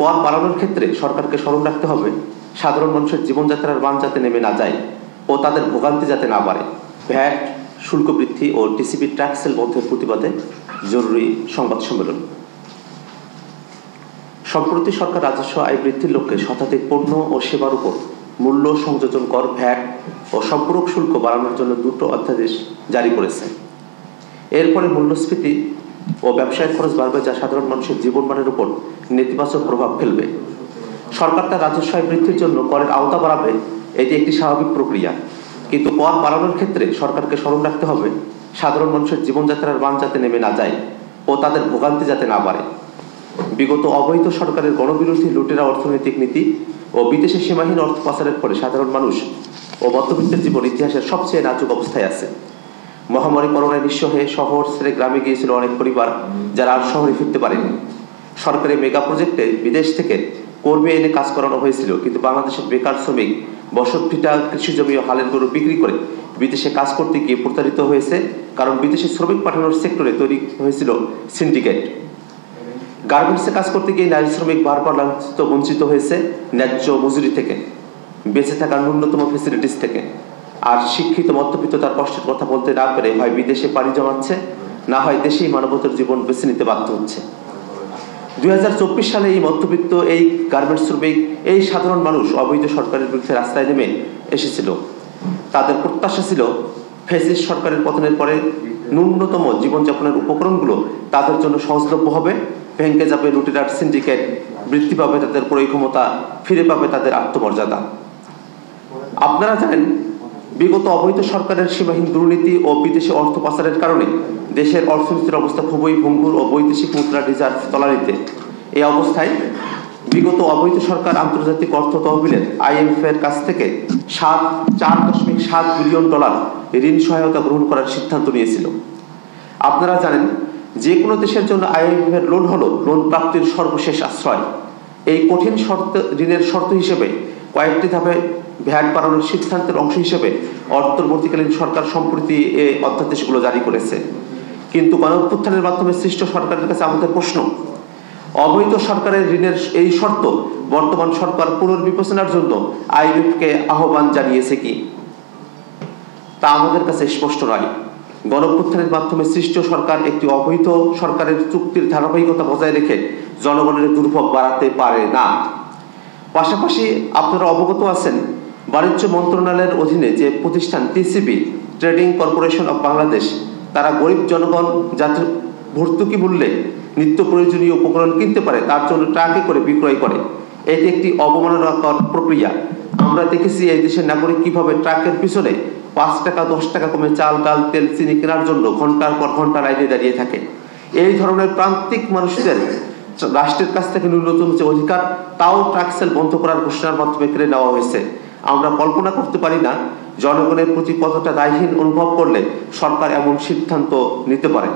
কর বাড়ানোর ক্ষেত্রে সরকারকে স্মরণ রাখতে হবে সাধারণ মানুষের জীবনযাত্রার মান যাতে নেমে না যায় ও তাদের ভোগান্তি যাতে না বাড়ে। ভ্যাট, শুল্ক বৃদ্ধি ও টিসিবি ট্যাক্সেল বন্ধের প্রতিবাদে জরুরি সংবাদ সম্মেলন। সম্প্রতি সরকার রাজস্ব আয় বৃদ্ধির লক্ষ্যে শতাধিক পণ্য ও সেবার উপর মূল্য সংযোজন কর, ভ্যাট ও সম্পূরক শুল্ক বাড়ানোর জন্য 2টো অধ্যাদেশ জারি করেছে। এরপরে মূল্যস্ফীতি ও ব্যবসায়িক খরচ বাড়বে, যা সাধারণ মানুষের জীবনমানের উপর নেতিবাচক প্রভাব ফেলবে। সরকার তার রাজস্ব আয় বৃদ্ধির জন্য করের আওতা বাড়াবে, এটি একটি স্বাভাবিক প্রক্রিয়া। কিন্তু কর বাড়ানোর ক্ষেত্রে সরকারকে স্মরণ রাখতে হবে সাধারণ মানুষের জীবনযাত্রার মান যাতে নেমে না যায় ও তাদের ভোগান্তি যাতে না বাড়ে। বিগত অবৈধ সরকারের গণবিরোধী লুটেরা অর্থনৈতিক নীতি ও বিদেশে সীমাহীন অর্থ পাচারের ফলে সাধারণ মানুষ ও মধ্যবিত্তের জীবন ইতিহাসের সবচেয়ে নাজুক অবস্থায় আছে। মহামারী করোনায় নিঃস্ব হয়ে শহর ছেড়ে গ্রামে গিয়েছিল অনেক পরিবার, যারা আর শহরে ফিরতে পারেনি। সরকারি মেগা প্রজেক্টে বিদেশ থেকে কর্মী এনে কাজ করানো হয়েছিল, কিন্তু বাংলাদেশের বেকার শ্রমিক বসত ভিটা, কৃষি জমি ও হালের গরু বিক্রি করে বিদেশে কাজ করতে গিয়ে প্রতারিত হয়েছে, কারণ বিদেশে শ্রমিক পাঠানোর সেক্টরে তৈরি হয়েছিল সিন্ডিকেট। গার্মেন্টসে কাজ করতে গিয়ে নারী শ্রমিক বারবার লাঞ্ছিত, বঞ্চিত হয়েছে ন্যায্য মজুরি থেকে, বেঁচে থাকার ন্যূনতম ফেসিলিটিস থেকে। আর শিক্ষিত মধ্যবিত্ত তার কষ্টের কথা বলতে না পেরে হয় বিদেশে পাড়ি জমাচ্ছে, না হয় দেশেই মানবতার জীবন বেছে নিতে বাধ্য হচ্ছে। 2024 সালে এই মধ্যবিত্ত, এই গার্মেন্টস শ্রমিক, এই সাধারণ মানুষ অবৈধ সরকারের বিরুদ্ধে রাস্তায় নেমে এসেছিল। তাদের প্রত্যাশা ছিল ফ্যাসিস্ট সরকারের পতনের পরে ন্যূনতম জীবনযাপনের উপকরণগুলো তাদের জন্য সহজলভ্য হবে, ভেঙে যাবে লুটেরার সিন্ডিকেট, বৃদ্ধি পাবে তাদের ক্রয় ক্ষমতা, ফিরে পাবে তাদের আত্মমর্যাদা। আপনারা জানেন, বিগত অবৈধ সরকারের সীমাহীন দুর্নীতি ও বিদেশে অর্থ পাচারের কারণে দেশের অর্থনীতির অবস্থা খুবই ভঙ্গুর ও বৈদেশিক মুদ্রা রিজার্ভ তলানিতে। এই অবস্থায় বিগত অবৈধ সরকার আন্তর্জাতিক অর্থ তহবিলের IMF এর কাছ থেকে $4.7 বিলিয়ন ঋণ সহায়তা গ্রহণ করার সিদ্ধান্ত নিয়েছিল। আপনারা জানেন, যে কোনো দেশের জন্য IMF এর লোন হলো লোন প্রাপ্তির সর্বশেষ আশ্রয়। এই কঠিন ঋণের শর্ত হিসেবে কয়েকটি ধাপে ভ্যাট বাড়ানোর সিদ্ধান্তের অংশ হিসেবে অন্তর্বর্তীকালীন সরকার সম্প্রতি এই অধ্যাদেশগুলো জারি করেছে। কিন্তু গণঅভ্যুত্থানের মাধ্যমে সৃষ্ট সরকারের কাছে আমাদের প্রশ্ন, অবৈধ সরকারের ঋণের এই শর্ত বর্তমান সরকার পুনর্বিবেচনার জন্য IMF-কে আহ্বান জানিয়েছে কি, তা আমাদের কাছে স্পষ্ট নয়। গণঅভ্যুত্থানের মাধ্যমে সৃষ্ট সরকার একটি অবৈধ সরকারের চুক্তির ধারাবাহিকতা বজায় রেখে জনগণের দুর্ভোগ বাড়াতে পারে না। পাশাপাশি আপনারা অবগত আছেন, বাণিজ্য মন্ত্রণালয়ের অধীনে যে প্রতিষ্ঠান TCB, trading corporation of Bangladesh, তারা গরিব জনগণ যাতে ভর্তুকি মূল্যে নিত্য প্রয়োজনীয় উপকরণ কিনতে পারে তার জন্য ট্রাকে করে বিক্রয় করে। এটি একটি অবমাননাকর প্রক্রিয়া। আমরা দেখেছি এই দেশের নাগরিক কিভাবে ট্রাকের পিছনে 5 টাকা 10 টাকা কমে চাল, ডাল, তেল, চিনি কেনার জন্য ঘন্টার পর ঘন্টা লাইনে দাঁড়িয়ে থাকে। এই ধরনের প্রান্তিক মানুষদের রাষ্ট্রের কাছ থেকে ন্যূনতম যে অধিকার, তাও ট্যাক্সেল বন্ধ করার ঘোষণার মাধ্যমে কেড়ে নেওয়া হয়েছে। আমরা কল্পনা করতে পারি না জনগণের প্রতি কতটা দায়হীন অনুভব করলে সরকার এমন সিদ্ধান্ত নিতে পারে।